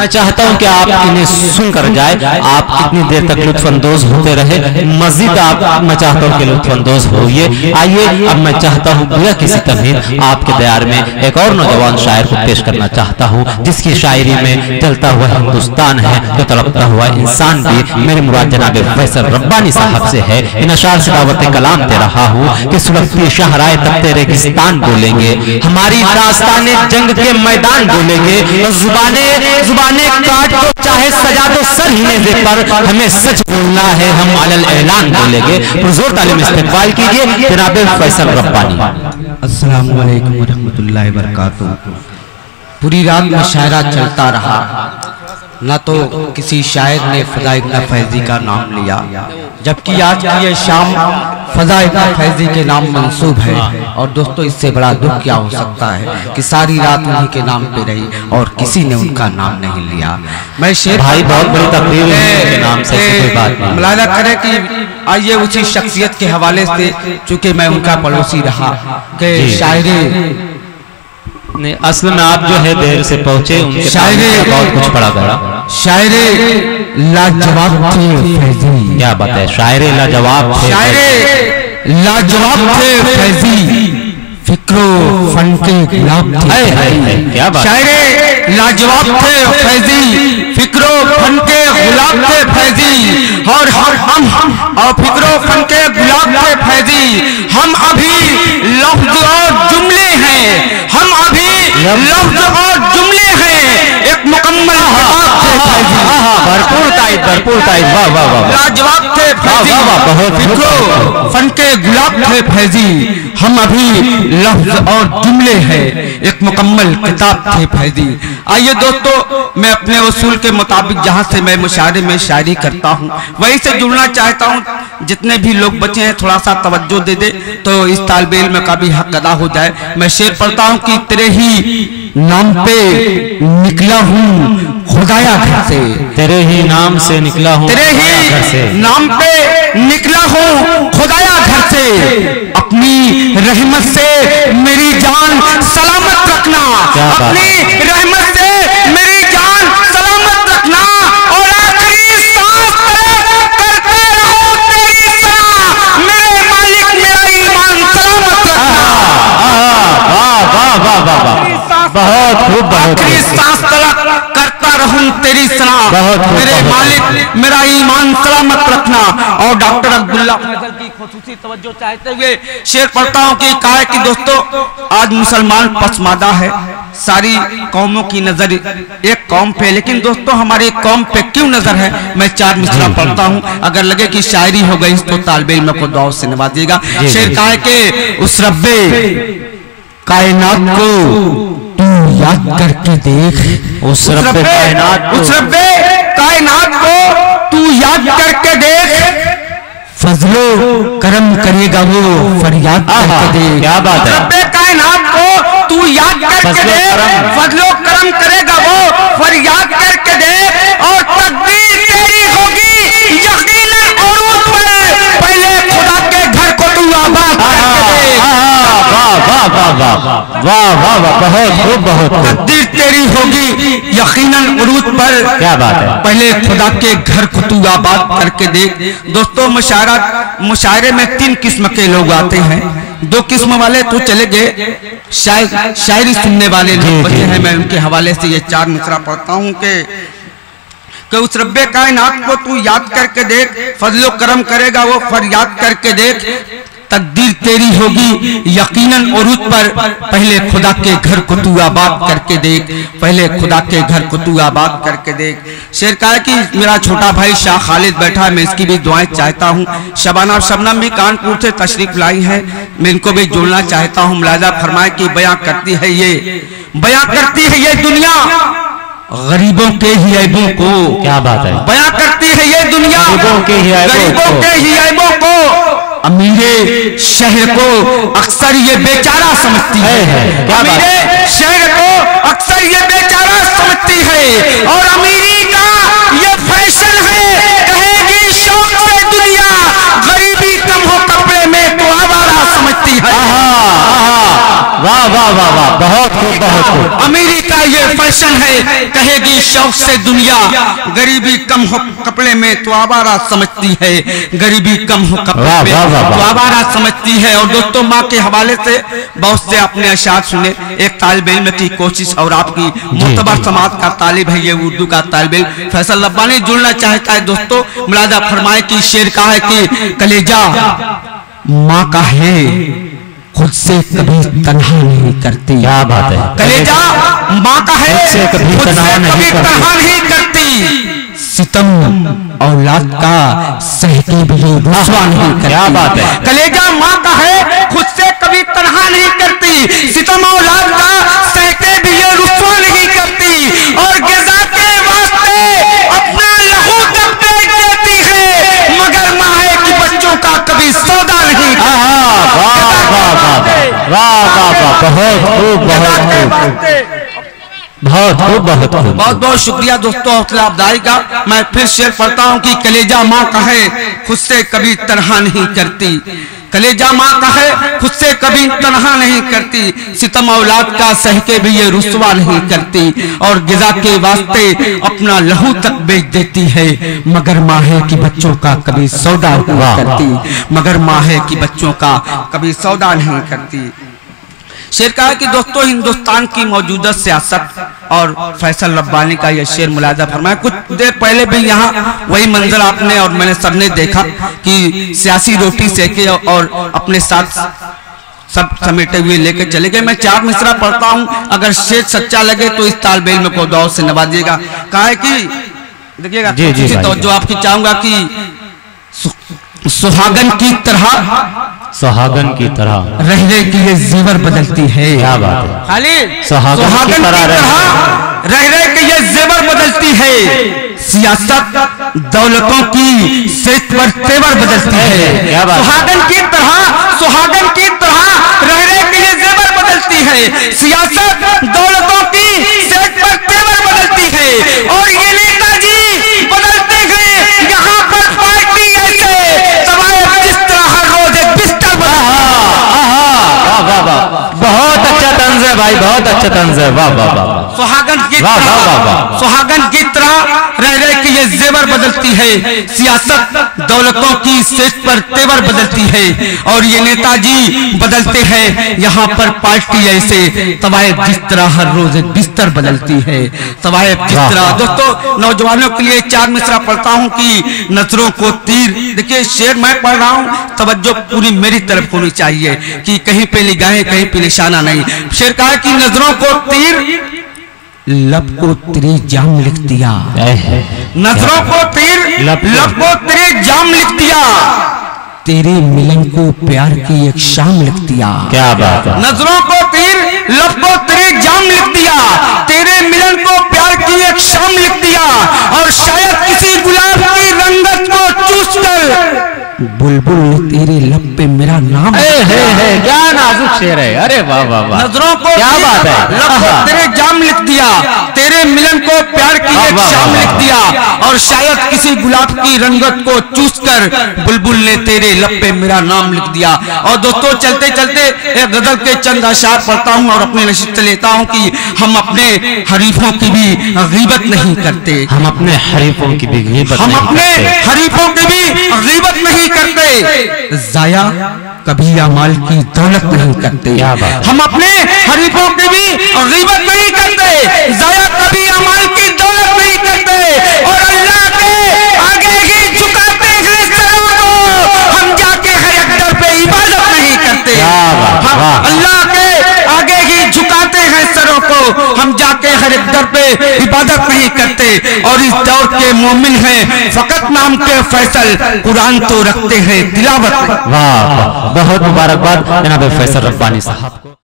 मैं चाहता हूं कि आप इन्हें सुनकर जाए। आप कितनी देर तक लुत्फानंदोज होते रहे, मजीद मैं चाहता हूं कि लुत्फानंदोज होइए। आइए अब मैं चाहता हूं बिना किसी तमहीद आपके दयार में एक और नौजवान शायर को पेश करना चाहता हूं, जिसकी शायरी में जलता हुआ हिंदुस्तान है तो तड़पता हुआ इंसान भी मेरे मुराद जनाब फैसल रब्बानी साहब से है। इन अशार से दावत कलाम दे रहा हूं कि सुलगती शहराए तख्ते रेगिस्तान बोलेंगे, हमारी दास्ताने जंग के मैदान बोलेंगे। जुबाने काट दो चाहे सजा दो सर नेज़े पर, हमें सच बोलना है हम अलल ऐलान बोलेंगे। पुरजोर तालीम इस्तेक़बाल कीजिए जनाब फैसल रब्बानी। अस्सलामु अलैकुम व रहमतुल्लाहि व बरकातुहू। पूरी रात मुशायरा चलता रहा, न तो किसी शायर ने फ़ज़ा इब्न फैज़ी का नाम लिया, जबकि आज की ये शाम फ़ज़ा इब्न फैज़ी के नाम मंसूब है। और दोस्तों इससे बड़ा दुख क्या हो सकता है कि सारी रात उन्हीं के नाम पे रही और किसी ने उनका नाम नहीं लिया। मैं शेर भाई बहुत बड़ी तकरीर के नाम से कोई बात नहीं, मुलाहिज़ा करें कि आइए उसी शख्सियत के हवाले से, चूँकि मैं उनका पड़ोसी रहा, कि शायरी नहीं, असल में आप जो है देर से पहुंचे, उनके शायरी बहुत कुछ पड़ा गया। शायरी लाजवाब थे फैज़ी, क्या बात है, शायरी लाजवाब थे, शायरी लाजवाब थे फैज़ी, फिक्रो फन के गुलाब थे। क्या बात, शायरी लाजवाब थे फैज़ी, फिक्रो फन के गुलाब थे फैज़ी, और हम और फिक्रो फन के गुलाब थे फैज़ी। हम अभी लफ्ज़ और जुमले हैं, हम अभी लफ्ज़ और जुमले हैं, एक मुकम्मल भरपूर ताईद, भरपूर ताईद, वाह वाह वाह, लाजवाब थे फैज़ी, बहुत फिक्रो फन के गुलाब थे फैज़ी। हम अभी लफ्ज़ और जुमले हैं, एक मुकम्मल किताब थे फैज़ी। आइए दोस्तों, मैं अपने उसूल के मुताबिक जहाँ से मैं मुशायरे में शायरी करता हूँ वहीं से जुड़ना चाहता हूँ। जितने भी लोग बचे हैं थोड़ा सा तवज्जो दे दे तो इस तालिब इल्म का भी हक अदा हो जाए। मैं शेर पढ़ता हूँ कि तेरे ही नाम पे निकला हूँ खुदाया घर से, तेरे ही नाम से निकला हूँ, तेरे ही नाम पे निकला हूँ खुदाया घर से। अपनी रहमत से मेरी जान सलामत रखना, अपनी रहमत से मेरी जान सलामत रखना, और आखिरी सांस करते रहो तेरी सलाह, मेरे मालिक मेरा ईमान सलामत रखना। वाह वाह वाह वाह वाह, बहुत खूब, आखिरी सांस करता रहूं तेरी सलाह, मेरे मालिक मेरा ईमान सलामत रखना। और डॉक्टर अब्दुल्ला फैजल की खुसूसी तवज्जो चाहते हुए शेर पढ़ता हूँ कि कहा है कि दोस्तों आज मुसलमान पसमादा है, सारी कौमों की नजर एक कौम पे, लेकिन दोस्तों हमारी कौम पे क्यों नजर है। मैं चार मिसरा पढ़ता हूँ, अगर लगे कि शायरी हो गई तो तालिबे इल्म को दुआ से नवाजिएगा। शेर कहा है कि उस रब्बे कायनात को तू याद करके देख, उस रब्बे कायनात को तू याद करके देख, फजलो करम करेगा वो फरियाद करके देख। क्या बात है, रब्बे कायनात को तू याद करके देख, फजलो करम करेगा वो फरियाद करके देख, और तकदीर तेरी होगी यकीनन उरूज पर, पहले खुदा के घर को तू आबाद करके देख। वाह वाह वाह वाह वाह वाह, बहुत खूब, बहुत तकदीर तेरी होगी यकीनन उरूज पर, क्या बात है, पहले खुदा के घर को तू आबाद करके देख। दोस्तों मुशायरे में तीन किस्म के लोग आते हैं, दो किस्म वाले तो चले गए, शायरी सुनने वाले लोग बचे हैं। मैं उनके हवाले से ये चार मिसरा पढ़ता हूँ कि उस रब्बे कायनात को तू याद करके देख, फजलो करम करेगा वो फरियाद करके देख, तकदीर तेरी होगी यकीनन उरूज पर, पहले खुदा के घर को तू आबाद करके देख, पहले खुदा के घर को तू आबाद करके देख। शेर कहा कि मेरा छोटा भाई शाह खालिद बैठा है, मैं इसकी भी दुआएं चाहता हूँ। शबाना और शबनम भी कानपुर से तशरीफ लाई है, मैं इनको भी जोड़ना चाहता हूँ। मुलाजा फरमाए कि बयां करती है ये दुनिया गरीबों के ही ऐबों को, क्या बात है, बयां करती है ये दुनिया गरीबों के ही ऐबों को, अमीरे शहर को अक्सर ये बेचारा समझती है, अमीरे शहर को अक्सर ये बेचारा समझती है, और अमीरी का ये फैशन है, कहेगी शौक से दुनिया, गरीबी कम हो कपड़े में तो आवारा समझती है। वाह वाह वाह वाह, बहुत खूब, बहुत खूब। अमीरी का का ये फैशन है, कहेगी शौक से दुनिया, गरीबी कम हो कपड़े में तो आवारा समझती है, गरीबी कम हो कपड़े में तो आवारा समझती है। और दोस्तों माँ के हवाले से बहुत से अपने अशार सुने। एक तालिब इल्म की कोशिश और आपकी मोतबर समाज का तालिब है ये उर्दू का तालिब इल्म फैसल रब्बानी जुड़ना चाहता है। दोस्तों मुलादा फरमाए कि शेर का है कि कलेजा माँ का है खुद से कभी तन्हा नहीं करती। क्या बात है, कलेजा माँ का है खुद से कभी तन्हा नहीं करती, सितम औलाद का सहके भी रुसवा नहीं करती। क्या बात है, कलेजा माँ का है खुद से कभी तन्हा नहीं करती, सितम औलाद का सहके भी ये रुसवा नहीं करती, और ग़िज़ा के वास्ते अपना लहू तक बेच देती है, मगर माँ है कि बच्चों का कभी सौदा नहीं करती। बहुत बहुत शुक्रिया दोस्तों हौसला अफजाई का। मैं फिर शेर पढ़ता हूँ कि कलेजा माँ का है खुद से कभी तन्हा नहीं करती, कलेजा माँ का है खुद से कभी तन्हा नहीं करती, सितम औलाद का सहके भी ये रुसवा नहीं करती, और ग़िज़ा के वास्ते अपना लहू तक बेच देती है, मगर माँ है कि बच्चों का कभी सौदा नहीं करती, मगर माँ है कि बच्चों का कभी सौदा नहीं करती। शेर कहा कि दोस्तों हिंदुस्तान की मौजूदा सियासत और फैसल रब्बानी का यह शेर मुलादा फरमाया। कुछ देर पहले भी यहाँ वही मंजर आपने और मैंने सबने देखा कि सियासी रोटी सेके और अपने साथ सब समेटे हुए लेकर चले गए। मैं 4 मिसरा पढ़ता हूँ, अगर शेर सच्चा लगे तो इस तालिबे इल्म को दौर से नवाजिएगा। कहा है कि देखिएगा तो जो आपकी चाहूंगा कि सुहागन की तरह रह रहे की ये जेवर बदलती है। क्या बात है, खाली सुहागन की तरह रह रहे की ये जेवर बदलती है, सियासत दौलतों की सेज पर तेवर बदलती है। सुहागन की तरह रह रहे की ये जेवर बदलती है, सियासत दौलतों की सेज पर तेवर बदलती है, और ये नेताजी बदलते गए यहाँ पर पार्टी ऐसे जिस तरह हर रोज एक बिस्तर बहुत अच्छा तंज है भाई, बहुत अच्छा तंज है। वाह वाह वाह। सुहागन की तरह रह रहे कि ये जेवर बदलती है, सियासत दौलतों की सेज पर तेवर बदलती है, और ये नेताजी बदलते हैं यहाँ पर पार्टी ऐसे तवायब जिस तरह हर रोज एक बिस्तर बदलती है, तवायब जिस तरह। दोस्तों नौजवानों के लिए 4 मिसरा पढ़ता हूँ कि नजरों को तीर। देखिए शेर मैं पढ़ रहा हूँ, तवज्जो पूरी मेरी तरफ होनी चाहिए कि कहीं पे निगाहें कहीं पे निशाना नहीं। शेर कहा कि नजरों को तीर लब को तेरे जाम लिख दिया, नजरों को तीर लब को तेरे जाम लिख दिया, तेरे मिलन को प्यार की एक शाम लिख दिया। क्या बात है, नजरों को तीर लब को तेरे जाम लिख दिया, तेरे मिलन को प्यार की एक शाम लिख दिया, और शायद किसी गुलाब की रंगत को चूस कर बुलबुल ने तेरे लब पे मेरा नाम। क्या नाजुक शेर है, अरे वाह वाह वाह। नजरों को क्या बात है, लब को तेरे जाम लिख दिया, तेरे मिलन को प्यार की एक शाम लिख दिया, और शायद किसी गुलाब की रंगत को चूस कर बुलबुल ने तेरे लब पे मेरा नाम लिख दिया। और दोस्तों चलते चलते एक गजल के चंद अशार पढ़ता हूँ और अपने नशीब से लेता हूँ कि हम अपने हरीफों की भी गीबत नहीं करते, हम अपने हरीफों की भी गीबत नहीं करते, जाया कभी अमाल की दौलत नहीं करते। हम अपने हरीफों की भी गीबत नहीं करते, जाया कभी अमाल की दौलत नहीं करते, और अल्लाह के आगे ही झुकाते हैं सरों को, हम जाके हर एक दर पे इबादत नहीं करते। हम अल्लाह के आगे ही झुकाते हैं सरों को, हम जाके हर एक दर पे इबादत नहीं करते, और इस दौर के मोमिन हैं फकत नाम के फैसल, कुरान तो रखते हैं तिलावत। वाह, बहुत मुबारकबाद जनाब फैसल रब्बानी साहब को।